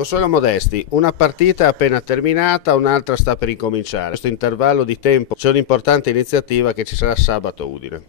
Consuelo Modesti, una partita è appena terminata, un'altra sta per incominciare. In questo intervallo di tempo c'è un'importante iniziativa che ci sarà sabato a Udine.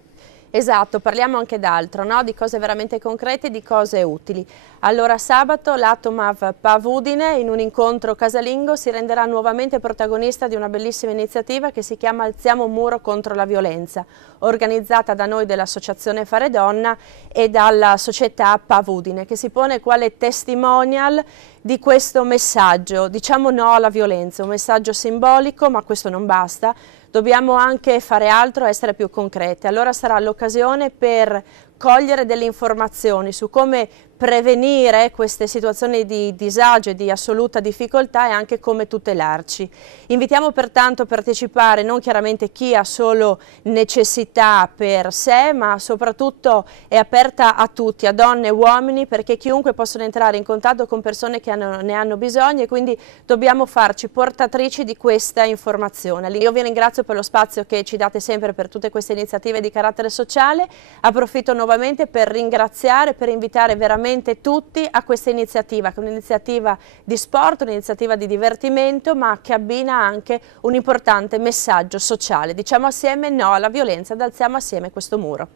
Esatto, parliamo anche d'altro, no? Di cose veramente concrete e di cose utili. Allora sabato l'Atomav Pav Udine in un incontro casalingo si renderà nuovamente protagonista di una bellissima iniziativa che si chiama Alziamo un muro contro la violenza, organizzata da noi dell'Associazione Fare Donna e dalla società Pav Udine, che si pone quale testimonial di questo messaggio, diciamo no alla violenza, un messaggio simbolico, ma questo non basta. Dobbiamo anche fare altro, essere più concreti. Allora sarà l'occasione per cogliere delle informazioni su come prevenire queste situazioni di disagio e di assoluta difficoltà e anche come tutelarci. Invitiamo pertanto a partecipare non chiaramente chi ha solo necessità per sé, ma soprattutto è aperta a tutti, a donne e uomini, perché chiunque possono entrare in contatto con persone che ne hanno bisogno e quindi dobbiamo farci portatrici di questa informazione. Io vi ringrazio per lo spazio che ci date sempre per tutte queste iniziative di carattere sociale, approfitto nuovamente per ringraziare, per invitare veramente tutti a questa iniziativa, che è un'iniziativa di sport, un'iniziativa di divertimento, ma che abbina anche un importante messaggio sociale. Diciamo assieme no alla violenza ed alziamo assieme questo muro.